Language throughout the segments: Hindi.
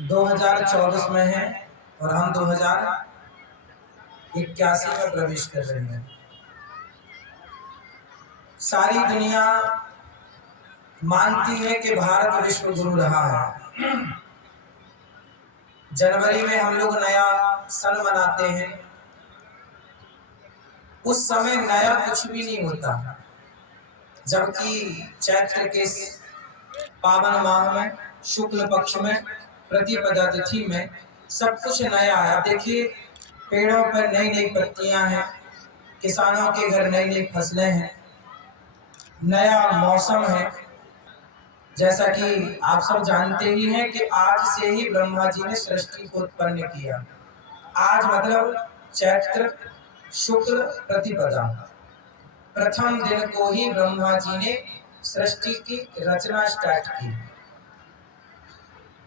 2024 में है और हम 2081 में प्रवेश कर रहे हैं। सारी दुनिया मानती है कि भारत विश्व गुरु रहा है। जनवरी में हम लोग नया सन मनाते हैं। उस समय नया कुछ भी नहीं होता, जबकि चैत्र के पावन माह में शुक्ल पक्ष में प्रतिपदा तिथि में सब कुछ नया है। अब देखिए, पेड़ों पर नई नई पत्तियां हैं, किसानों के घर नई नई फसलें हैं, नया मौसम है। जैसा कि आप सब जानते ही हैं कि आज से ही ब्रह्मा जी ने सृष्टि को उत्पन्न किया। आज मतलब चैत्र शुक्ल प्रतिपदा, प्रथम दिन को ही ब्रह्मा जी ने सृष्टि की रचना स्टार्ट की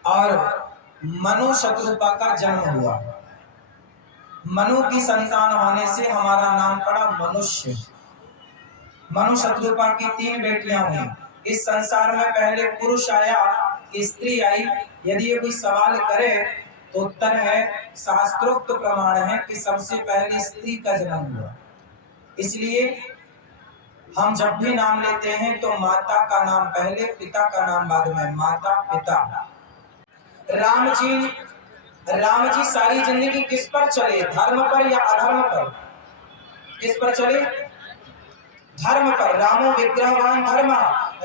और मनु शतरूपा का जन्म हुआ। मनु की संतान होने से हमारा नाम पड़ा मनुष्य। मनु शतरूपा की 3 बेटियां हुई। इस संसार में पहले पुरुष आया, स्त्री आई। यदि ये कोई सवाल करे तो उत्तर है, शास्त्रोक्त प्रमाण है कि सबसे पहले स्त्री का जन्म हुआ। इसलिए हम जब भी नाम लेते हैं तो माता का नाम पहले, पिता का नाम बाद में। माता पिता। राम जी सारी जिंदगी किस पर चले? धर्म पर या अधर्म पर? किस पर चले? धर्म पर। रामो विग्रहवान धर्म।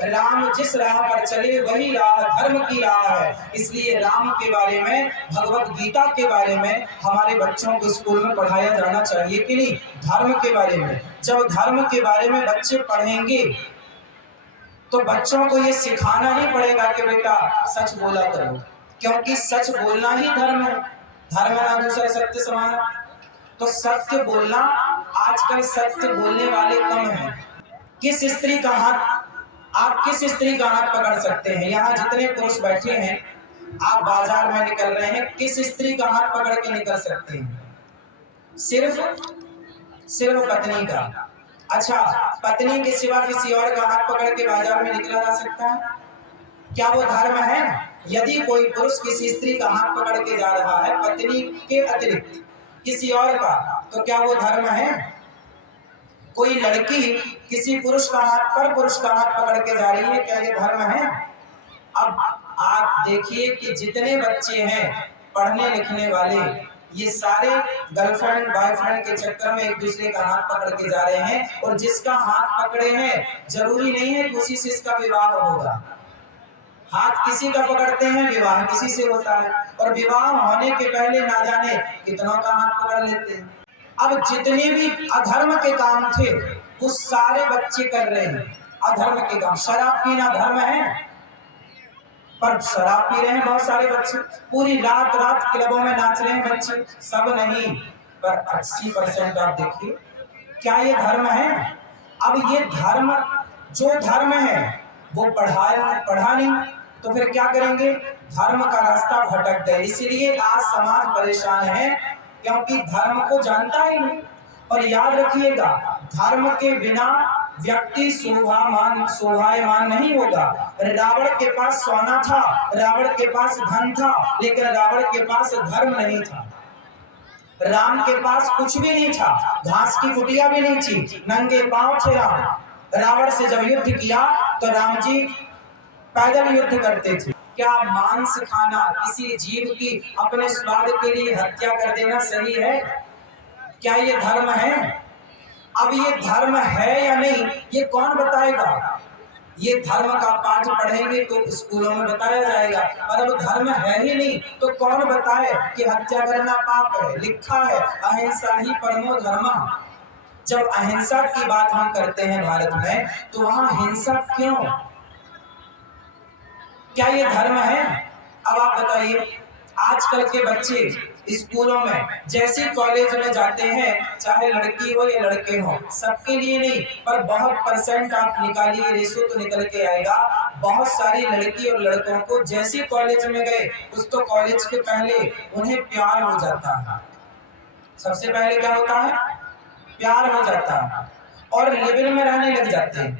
राम जिस राह पर चले वही राह धर्म की राह है। इसलिए राम के बारे में, भगवत गीता के बारे में हमारे बच्चों को स्कूल में पढ़ाया जाना चाहिए कि नहीं? धर्म के बारे में। जब धर्म के बारे में बच्चे पढ़ेंगे तो बच्चों को ये सिखाना ही पड़ेगा कि बेटा सच बोला करो, क्योंकि सच बोलना ही धर्म है। धर्म ना दूसरे सत्य समान। तो सत्य बोलना, आजकल सत्य बोलने वाले कम हैं। किस स्त्री का हाथ, आप किस स्त्री का हाथ पकड़ सकते हैं? यहाँ जितने पुरुष बैठे हैं, आप बाजार में निकल रहे हैं, किस स्त्री का हाथ पकड़ के निकल सकते हैं? सिर्फ पत्नी का। अच्छा, पत्नी के सिवा किसी और का हाथ पकड़ के बाजार में निकला जा सकता है? क्या वो धर्म है? यदि कोई पुरुष किसी स्त्री का हाथ पकड़ के जा रहा है पत्नी के अतिरिक्त किसी और का, तो क्या वो धर्म है? कोई लड़की किसी पुरुष का हाथ पकड़ के जा रही है, क्या ये धर्म है? अब आप देखिए कि जितने बच्चे हैं पढ़ने लिखने वाले, ये सारे गर्लफ्रेंड बॉयफ्रेंड के चक्कर में एक दूसरे का हाथ पकड़ के जा रहे हैं। और जिसका हाथ पकड़े हैं, जरूरी नहीं है कि उसी से इसका विवाह होगा। हाथ किसी का पकड़ते हैं, विवाह किसी से होता है, और विवाह होने के पहले ना जाने कितनों का हाथ पकड़ लेते हैं। अब जितने भी अधर्म के काम थे वो सारे बच्चे कर रहे हैं अधर्म के काम। शराब पीना धर्म है, पर शराब पी रहे हैं बहुत सारे बच्चे। पूरी रात क्लबों में नाच रहे हैं बच्चे। सब नहीं, पर 80% आप देखिए, क्या ये धर्म है? अब ये धर्म, जो धर्म है वो पढ़ा नहीं, तो फिर क्या करेंगे? धर्म का रास्ता भटक गए। इसीलिए आज समाज परेशान है, क्योंकि धर्म को जानता ही नहीं। और याद रखिएगा, धर्म के बिना व्यक्ति शोभायमान नहीं होगा। रावण के पास सोना था, रावण के पास धन था, लेकिन रावण के पास धर्म नहीं था। राम के पास कुछ भी नहीं था, घास की कुटिया भी नहीं थी, नंगे पांव थे राम। रावण से जब युद्ध किया तो राम जी पैदल युद्ध करते थे। क्या मांस खाना, किसी जीव की अपने स्वाद के लिए हत्या कर देना सही है? क्या ये धर्म है? अब ये धर्म है या नहीं, ये कौन बताएगा? ये धर्म का पाठ पढ़ेंगे तो स्कूलों में बताया जाएगा, और अब धर्म है ही नहीं तो कौन बताए कि हत्या करना पाप है? लिखा है अहिंसा ही परमो धर्मः। जब अहिंसा की बात हम करते हैं भारत में, तो वहां हिंसा क्यों? क्या ये धर्म है? अब आप बताइए, आजकल के बच्चे स्कूलों में जैसे कॉलेज में जाते हैं, चाहे लड़की हो या लड़के हो, सबके लिए नहीं, पर बहुत परसेंट आप निकालिए, रेशो तो निकल के आएगा। बहुत सारी लड़की और लड़कों को जैसे कॉलेज में गए, उस तो कॉलेज के पहले उन्हें प्यार हो जाता है। सबसे पहले क्या होता है? प्यार हो जाता है, और लिव इन में रहने लग जाते हैं।